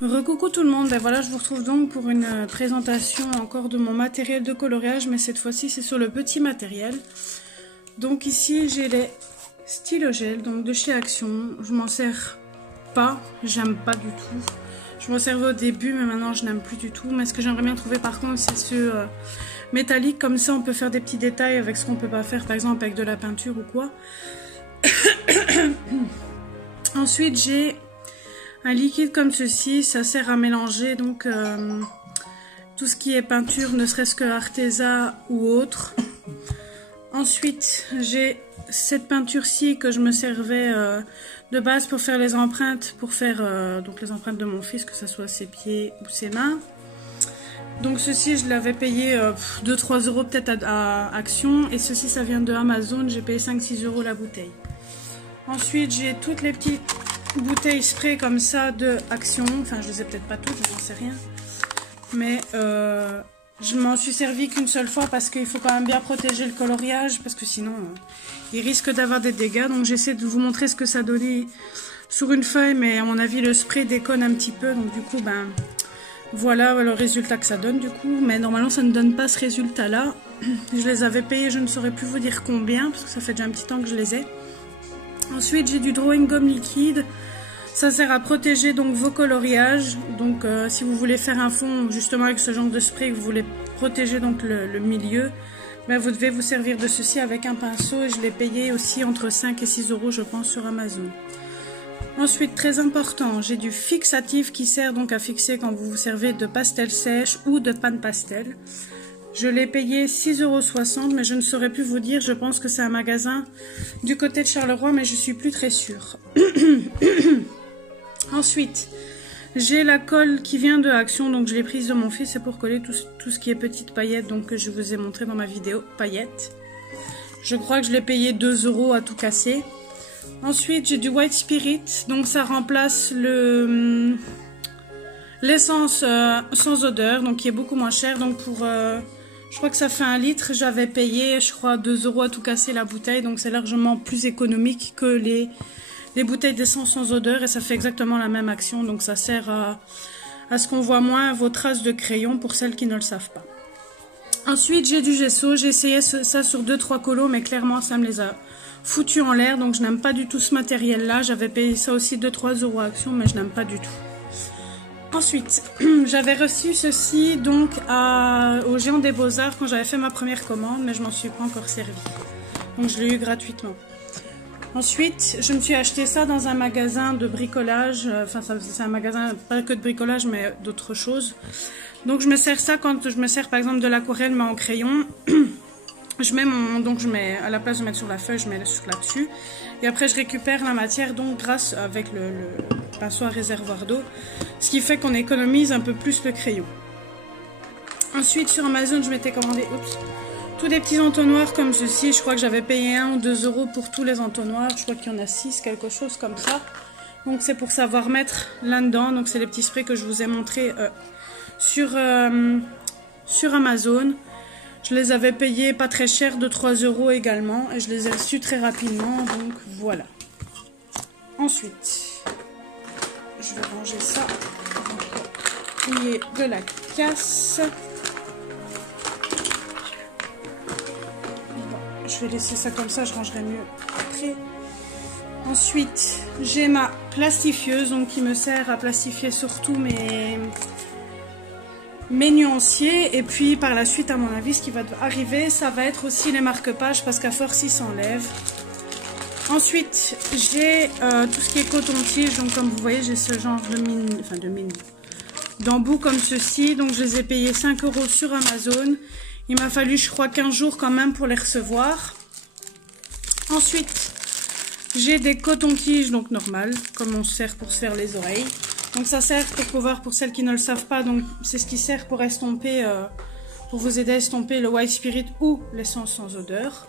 Recoucou tout le monde, ben voilà, je vous retrouve donc pour une présentation encore de mon matériel de coloriage, mais cette fois-ci c'est sur le petit matériel. Donc ici j'ai les stylos gel, donc de chez Action. Je m'en sers pas, j'aime pas du tout. Je m'en servais au début, mais maintenant je n'aime plus du tout. Mais ce que j'aimerais bien trouver par contre, c'est ceux métalliques, comme ça on peut faire des petits détails avec ce qu'on peut pas faire, par exemple avec de la peinture ou quoi. Ensuite j'ai un liquide comme ceci, ça sert à mélanger donc tout ce qui est peinture, ne serait-ce que artésia ou autre. Ensuite, j'ai cette peinture-ci que je me servais de base pour faire les empreintes, pour faire donc les empreintes de mon fils, que ce soit ses pieds ou ses mains. Donc ceci, je l'avais payé 2-3 € peut-être à Action, et ceci, ça vient de Amazon, j'ai payé 5-6 € la bouteille. Ensuite, j'ai toutes les petites bouteilles spray comme ça de Action, enfin je les ai peut-être pas toutes, je n'en sais rien, mais je m'en suis servi qu'une seule fois parce qu'il faut quand même bien protéger le coloriage, parce que sinon il risque d'avoir des dégâts. Donc j'essaie de vous montrer ce que ça donnait sur une feuille, mais à mon avis le spray déconne un petit peu, donc du coup ben voilà le résultat que ça donne du coup, mais normalement ça ne donne pas ce résultat là. Je les avais payés, je ne saurais plus vous dire combien parce que ça fait déjà un petit temps que je les ai. Ensuite j'ai du drawing gum liquide, ça sert à protéger donc vos coloriages, donc si vous voulez faire un fond justement avec ce genre de spray, que vous voulez protéger donc le milieu, ben vous devez vous servir de ceci avec un pinceau, et je l'ai payé aussi entre 5 et 6 € je pense sur Amazon. Ensuite, très important, j'ai du fixatif qui sert donc à fixer quand vous vous servez de pastel sèche ou de pâte pastel. Je l'ai payé 6,60 €, mais je ne saurais plus vous dire, je pense que c'est un magasin du côté de Charleroi, mais je suis plus très sûre. Ensuite, j'ai la colle qui vient de Action, donc je l'ai prise de mon fils, c'est pour coller tout ce qui est petites paillettes, donc que je vous ai montré dans ma vidéo, paillettes. Je crois que je l'ai payé 2 € à tout casser. Ensuite, j'ai du White Spirit, donc ça remplace l'essence sans odeur, donc qui est beaucoup moins cher, donc pour... je crois que ça fait 1 litre, j'avais payé, je crois, 2 € à tout casser la bouteille, donc c'est largement plus économique que les bouteilles d'essence sans odeur, et ça fait exactement la même action, donc ça sert à ce qu'on voit moins vos traces de crayon pour celles qui ne le savent pas. Ensuite, j'ai du gesso, j'ai essayé ça sur 2-3 colos, mais clairement ça me les a foutus en l'air, donc je n'aime pas du tout ce matériel-là. J'avais payé ça aussi 2-3 € à Action, mais je n'aime pas du tout. Ensuite, j'avais reçu ceci donc au Géant des Beaux-Arts quand j'avais fait ma première commande, mais je m'en suis pas encore servi. Donc je l'ai eu gratuitement. Ensuite, je me suis acheté ça dans un magasin de bricolage, enfin c'est un magasin pas que de bricolage mais d'autres choses. Donc je me sers ça quand je me sers par exemple de l'aquarelle mais en crayon. Je mets à la place de mettre sur la feuille, je mets là-dessus. Et après je récupère la matière donc grâce avec le pinceau à réservoir d'eau. Ce qui fait qu'on économise un peu plus le crayon. Ensuite sur Amazon je m'étais commandé tous des petits entonnoirs comme ceci. Je crois que j'avais payé 1 ou 2 € pour tous les entonnoirs. Je crois qu'il y en a 6, quelque chose comme ça. Donc c'est pour savoir mettre là-dedans. Donc c'est les petits sprays que je vous ai montrés sur Amazon. Je les avais payés pas très cher, de 3 € également. Et je les ai reçus très rapidement. Donc voilà. Ensuite, je vais ranger ça. Il y a de la casse. Je vais laisser ça comme ça, je rangerai mieux après. Ensuite, j'ai ma plastifieuse donc qui me sert à plastifier surtout mes nuanciers. Et puis par la suite, à mon avis, ce qui va arriver, ça va être aussi les marque-pages parce qu'à force, ils s'enlèvent. Ensuite, j'ai tout ce qui est coton-tige. Donc comme vous voyez, j'ai ce genre d'embout comme ceci. Donc je les ai payés 5 € sur Amazon. Il m'a fallu, je crois, 15 jours quand même pour les recevoir. Ensuite, j'ai des cotons-tiges, donc normal, comme on sert pour se faire les oreilles. Donc ça sert pour celles qui ne le savent pas, donc c'est ce qui sert pour estomper, pour vous aider à estomper le White Spirit ou l'essence sans odeur.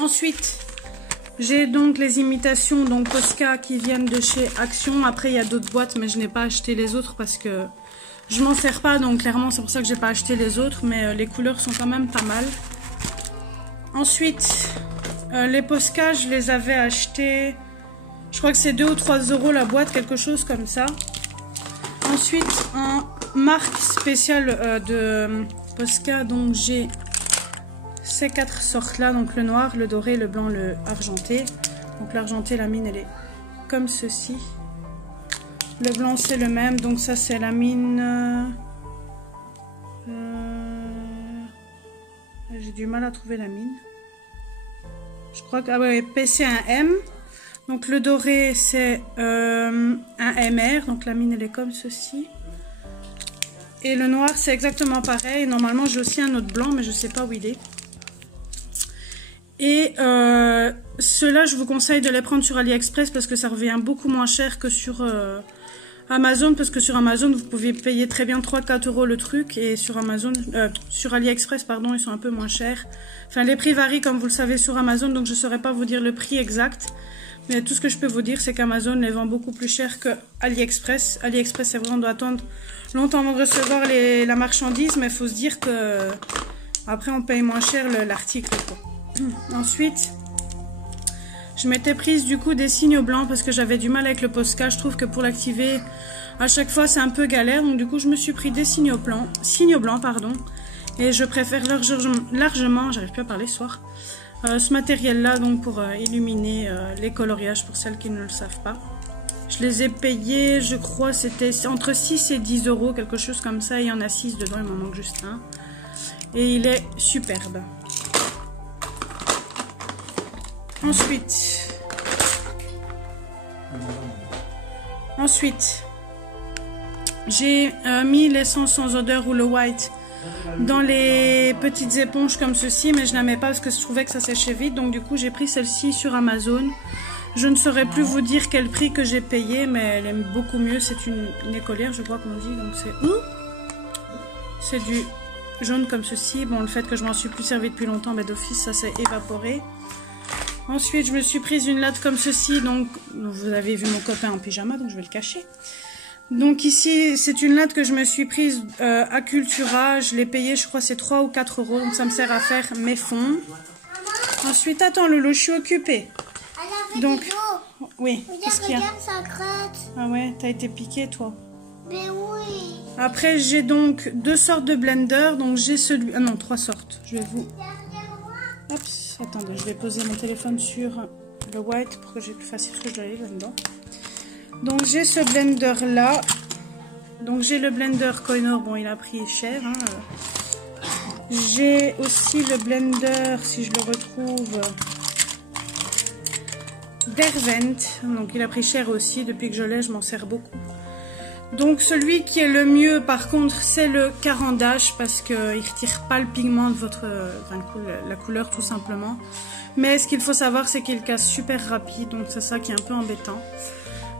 Ensuite, j'ai donc les imitations, donc Posca qui viennent de chez Action. Après, il y a d'autres boîtes, mais je n'ai pas acheté les autres parce que je m'en sers pas, donc clairement c'est pour ça que j'ai pas acheté les autres, mais les couleurs sont quand même pas mal. Ensuite, les Posca, je les avais achetés Je crois que c'est 2 ou 3 € la boîte, quelque chose comme ça. Ensuite, en marque spéciale de Posca, donc j'ai ces 4 sortes-là. Donc le noir, le doré, le blanc, le argenté. Donc l'argenté, la mine, elle est comme ceci. Le blanc, c'est le même. Donc ça, c'est la mine... j'ai du mal à trouver la mine. Je crois que... Ah ouais, PC1M. Donc le doré, c'est un MR. Donc la mine, elle est comme ceci. Et le noir, c'est exactement pareil. Normalement, j'ai aussi un autre blanc, mais je ne sais pas où il est. Et ceux-là, je vous conseille de les prendre sur AliExpress parce que ça revient beaucoup moins cher que sur Amazon. Parce que sur Amazon, vous pouvez payer très bien 3-4 € le truc. Et sur Amazon, sur AliExpress, pardon, ils sont un peu moins chers. Enfin, les prix varient, comme vous le savez, sur Amazon. Donc, je ne saurais pas vous dire le prix exact. Mais tout ce que je peux vous dire, c'est qu'Amazon les vend beaucoup plus cher que AliExpress. AliExpress, c'est vrai, on doit attendre longtemps avant de recevoir la marchandise. Mais il faut se dire que après, on paye moins cher l'article, quoi. Ensuite, je m'étais prise du coup des signaux blancs parce que j'avais du mal avec le Posca. Je trouve que pour l'activer à chaque fois c'est un peu galère. Donc du coup je me suis pris des signaux blancs, pardon. Et je préfère largement, j'arrive plus à parler ce soir, ce matériel là donc pour illuminer les coloriages pour celles qui ne le savent pas. Je les ai payés, je crois c'était entre 6 et 10 €, quelque chose comme ça. Il y en a 6 dedans, il m'en manque juste un. Et il est superbe. Ensuite, j'ai mis l'essence sans odeur ou le white dans les petites éponges comme ceci, mais je ne la mets pas parce que je trouvais que ça séchait vite. Donc du coup, j'ai pris celle-ci sur Amazon. Je ne saurais plus vous dire quel prix que j'ai payé, mais elle aime beaucoup mieux. C'est une écolière, je crois qu'on dit. Donc c'est du jaune comme ceci. Bon, le fait que je m'en suis plus servi depuis longtemps, mais d'office, ça s'est évaporé. Ensuite, je me suis prise une latte comme ceci. Donc, vous avez vu mon copain en pyjama, donc je vais le cacher. Donc ici, c'est une latte que je me suis prise à Cultura. Je l'ai payée, je crois, c'est 3 ou 4 €. Donc, ça me sert à faire mes fonds. Ensuite, attends, Loulou, je suis occupée. Donc, oui, qu'est-ce qu'il y a? Regarde, ça gratte. Ah ouais, t'as été piqué, toi. Mais oui. Après, j'ai donc 2 sortes de blender. Donc, j'ai celui... Ah non, 3 sortes. Je vais vous... Hop, attendez, je vais poser mon téléphone sur le white pour que j'ai plus facile que je dois aller là-dedans. Donc j'ai ce blender là. Donc j'ai le blender Koinor, bon il a pris cher. Hein. J'ai aussi le blender, si je le retrouve, Derwent. Donc il a pris cher aussi, depuis que je l'ai, je m'en sers beaucoup. Donc celui qui est le mieux par contre c'est le Caran d'Ache parce qu'il ne retire pas le pigment de votre, la couleur tout simplement. Mais ce qu'il faut savoir c'est qu'il casse super rapide, donc c'est ça qui est un peu embêtant.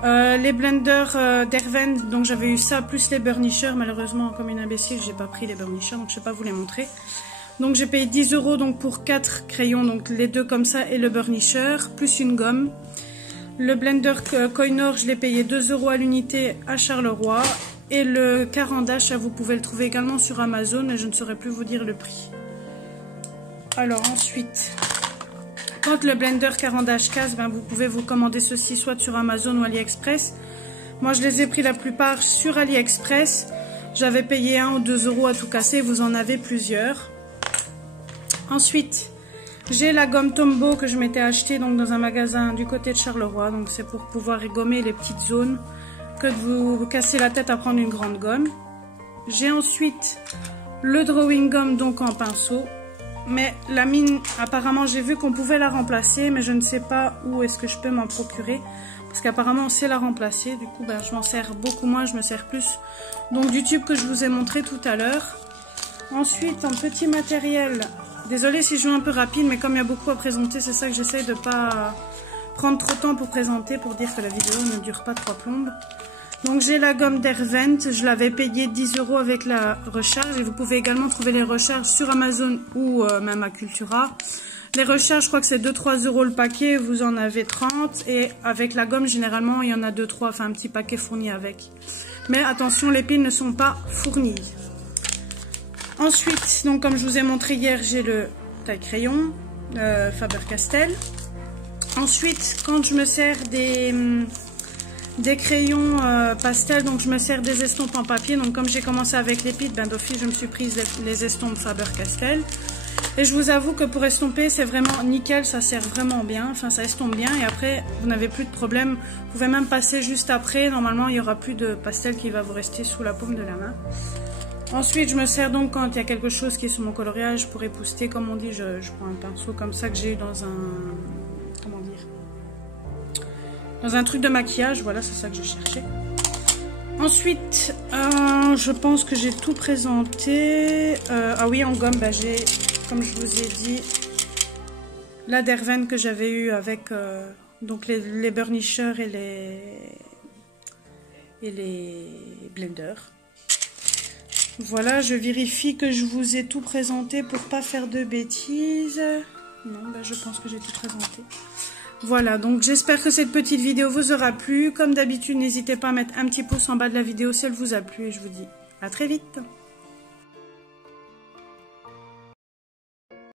Les blenders Derwent, donc j'avais eu ça plus les burnishers, malheureusement comme une imbécile j'ai pas pris les burnishers donc je ne sais pas vous les montrer. Donc j'ai payé 10 € donc pour 4 crayons, donc les deux comme ça et le burnisher plus une gomme. Le blender Koinor, je l'ai payé 2 € à l'unité à Charleroi. Et le Caran d'Ache, vous pouvez le trouver également sur Amazon, et je ne saurais plus vous dire le prix. Alors ensuite, quand le blender Caran d'Ache casse, ben, vous pouvez vous commander ceci soit sur Amazon ou AliExpress. Moi, je les ai pris la plupart sur AliExpress. J'avais payé 1 ou 2 € à tout casser, vous en avez plusieurs. Ensuite, j'ai la gomme Tombow que je m'étais achetée donc dans un magasin du côté de Charleroi. Donc c'est pour pouvoir gommer les petites zones que de vous casser la tête à prendre une grande gomme. J'ai ensuite le drawing gum donc en pinceau. Mais la mine, apparemment j'ai vu qu'on pouvait la remplacer, mais je ne sais pas où est-ce que je peux m'en procurer. Parce qu'apparemment on sait la remplacer. Du coup ben, je m'en sers beaucoup moins, je me sers plus donc du tube que je vous ai montré tout à l'heure. Ensuite en petit matériel... Désolée si je vais un peu rapide, mais comme il y a beaucoup à présenter, c'est ça que j'essaie de ne pas prendre trop de temps pour présenter, pour dire que la vidéo ne dure pas 3 plombes. Donc j'ai la gomme Derwent, je l'avais payée 10 € avec la recharge, et vous pouvez également trouver les recharges sur Amazon ou même à Cultura. Les recharges, je crois que c'est 2-3 € le paquet, vous en avez 30, et avec la gomme, généralement, il y en a 2-3, enfin un petit paquet fourni avec. Mais attention, les piles ne sont pas fournies. Ensuite, donc comme je vous ai montré hier, j'ai le taille-crayon Faber-Castell. Ensuite, quand je me sers des crayons pastel, donc je me sers des estompes en papier. Donc comme j'ai commencé avec les pites, ben d'office je me suis prise les estompes Faber-Castell. Et je vous avoue que pour estomper, c'est vraiment nickel, ça sert vraiment bien, enfin ça estompe bien et après vous n'avez plus de problème. Vous pouvez même passer juste après, normalement il n'y aura plus de pastel qui va vous rester sous la paume de la main. Ensuite je me sers donc quand il y a quelque chose qui est sur mon coloriage pour épousseter, comme on dit, je prends un pinceau comme ça que j'ai eu dans un... comment dire, dans un truc de maquillage, voilà, c'est ça que je cherchais. Ensuite, je pense que j'ai tout présenté. Ah oui, en gomme, bah, j'ai, comme je vous ai dit, la Derwent que j'avais eu avec donc les burnishers et les blenders. Voilà, je vérifie que je vous ai tout présenté pour pas faire de bêtises. Non, bah, je pense que j'ai tout présenté. Voilà, donc j'espère que cette petite vidéo vous aura plu. Comme d'habitude, n'hésitez pas à mettre un petit pouce en bas de la vidéo si elle vous a plu. Et je vous dis à très vite.